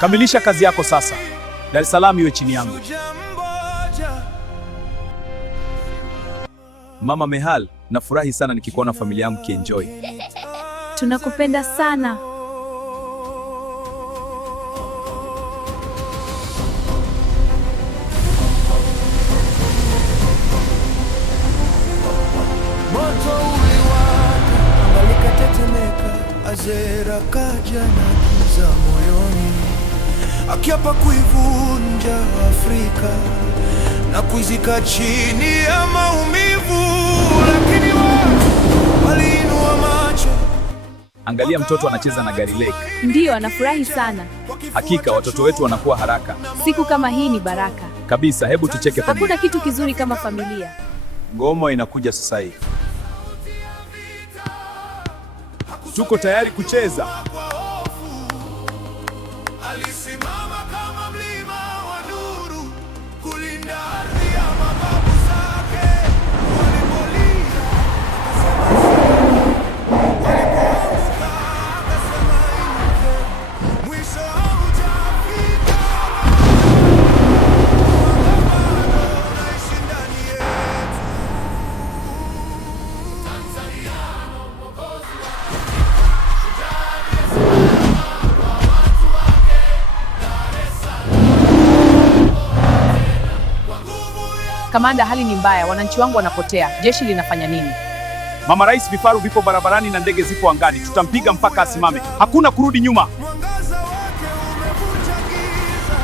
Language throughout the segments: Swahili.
Kamilisha kazi yako sasa. Dar es Salaam iwe chini yangu. Mama Mehal, nafurahi sana nikikuona familia yangu kienjoy. Tunakupenda sana. Moto uliwaka, anga likatetemeka, Azera kaja na giza moyoni, akiapa kuivunja Afrika na kuizika chini ya maumivu, lakini waliinua macho. Angalia mtoto anacheza na gari lake. Ndiyo, anafurahi sana. Hakika watoto wetu wanakuwa haraka. Siku kama hii ni baraka. Kabisa, hebu tucheke familia. Hakuna kitu kizuri kama familia. Ngoma inakuja sasa hivi. Tuko tayari kucheza. Alisimama kama mlima wa nuru kulinda ardhi ya mababu zake. Walipolia walipoanguka, akasema inuke, mwisho haujafika, bado naishi ndani yetu. Tanzania mwokozi Kamanda, hali ni mbaya, wananchi wangu wanapotea. Jeshi linafanya nini? Mama Rais, vifaru vipo barabarani na ndege zipo angani. Tutampiga mpaka asimame. Hakuna kurudi nyuma. Mwangaza wake umevunja giza,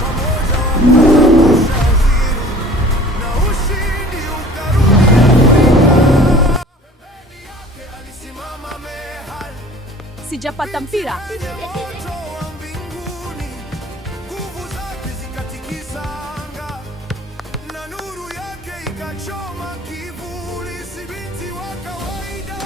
pamoja wakashaziri na ushindi ukarudi Afrika. Pembeni yake alisimama Mehal, Sijapata mpira. moto wa mbinguni, nguvu zake zikatikisa anga, na nuru yake ikachoma kivuli. Si binti wa kawaida,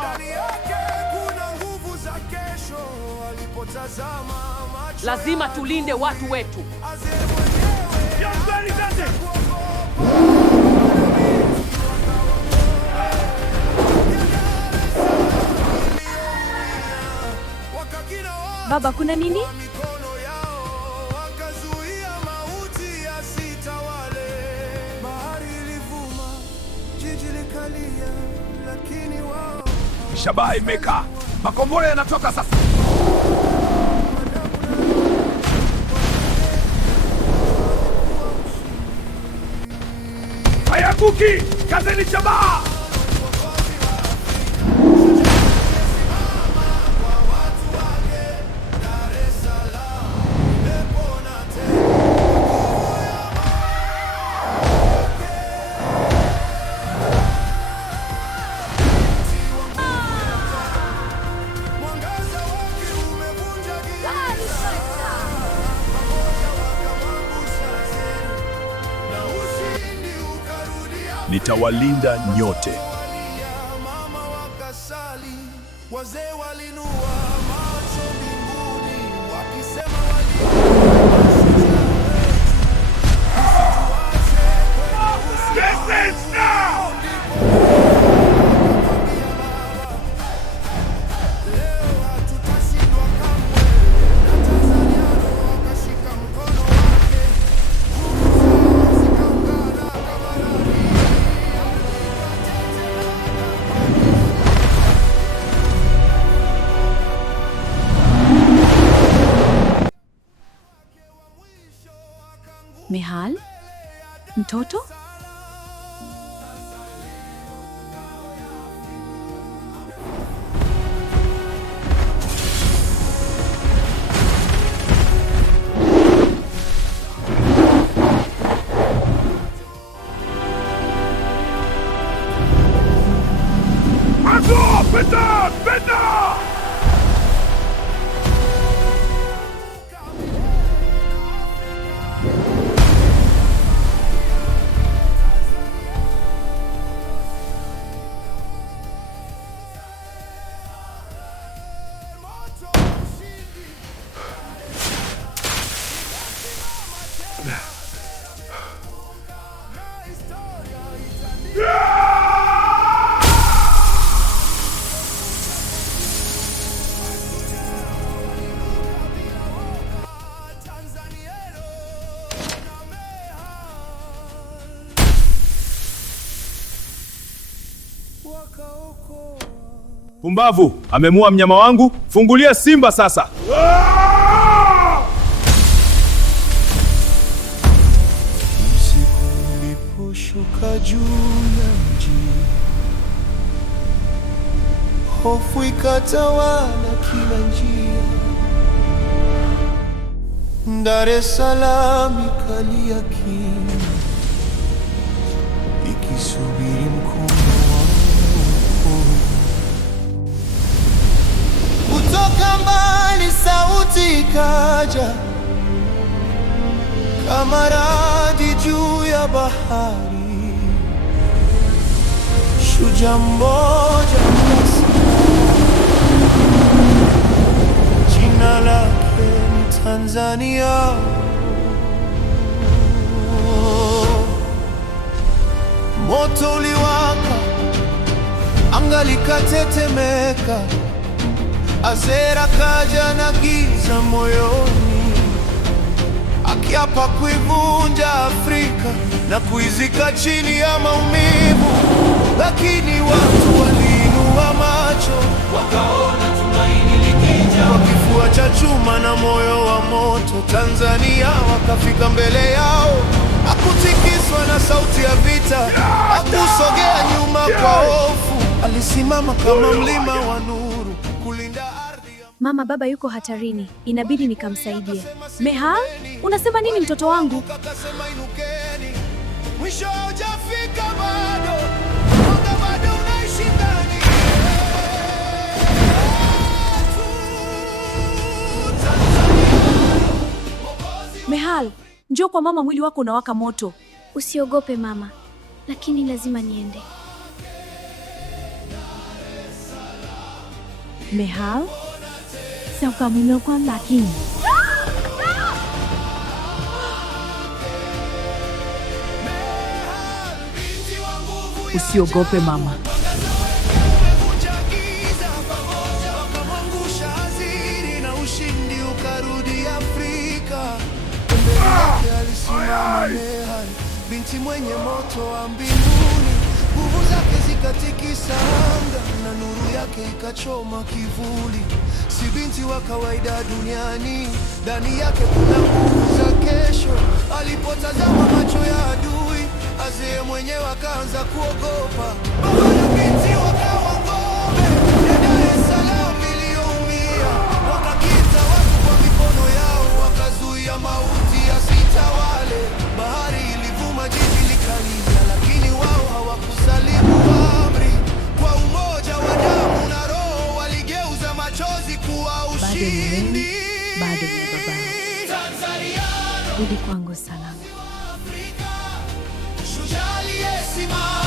ndani yake kuna nguvu za kesho. Alipotazama macho, Lazima tulinde watu wetu. Azee mwenyewe wakakina Baba, kuna nini? mikono yao, wakazuia mauti yasitawale. Bahari ilivuma, jiji likalia, lakini wao Shabaha imekaa. Makombora yanatoka sasa. Hayakuki! Kazeni shabaha! mwangaza wake umevunja giza, pamoja wakamwangusha Azera na ushindi ukarudia. Nitawalinda nyote. Mama wakasali, wazee walinua macho mbinguni, wakisema leo hatutashindwa kamwe. Na Tanzania wakashika mkono wake, nguvu zikaungana kama radi. Mehal? Mtoto? Peta! Peta! Pumbavu, amemua mnyama wangu. Fungulia simba sasa. Usiku uliposhuka juu ya mji, hofu ikatawala kila njia. Dar es Salaam ikalia kimya, ikisubiri mkono wa Mungu. Kutoka mbali sauti ikaja kama radi juu ya bahari. Shujaa mmoja jina lake ni Tanzania. Moto uliwaka, anga likatetemeka. Azera kaja na giza moyoni, akiapa kuivunja Afrika na kuizika chini ya maumivu. Lakini watu waliinua macho, wakaona tumaini likija. Kwa kifua cha chuma na moyo wa moto, Tanzania wakafika mbele yao. Hakutikiswa na sauti ya vita, hakusogea nyuma kwa hofu. Alisimama kama mlima wa nuru, kulinda ardhi. Mama, baba yuko hatarini, inabidi nikamsaidie. Mehal, unasema nini mtoto wangu? Akasema inukeni, mwisho hujafika bado, mwanga bado unaishi ndani. Mehal, njoo kwa mama, mwili wako unawaka moto. Usiogope mama, lakini lazima niende. Mehal, sao kamu kwa lakini. Usiogope mama. Wakamwangusha Haziri na ushindi ukarudi Afrika. Mbele yake alisimama Mehal, binti mwenye moto wa mbinguni. Nguvu zake zikatikisa anga na nuru yake ikachoma kivuli. Si binti wa kawaida duniani, ndani yake kuna nguvu za kesho. Alipotazama macho ya adui, Azee mwenyewe akaanza kuogopa. Baba na binti wakawa ngome ya Dar es Salaam iliyoumia. Wakakita watu kwa mikono yao, wakazuia mauti yasitawale. Bahari ilivuma, jiji likalia, lakini wao hawakusalimu amri. Kwa umoja wa damu na roho, waligeuza machozi kuwa ushindi. Bado ni baba. Rudi kwangu salama. Shujaa aliyesimama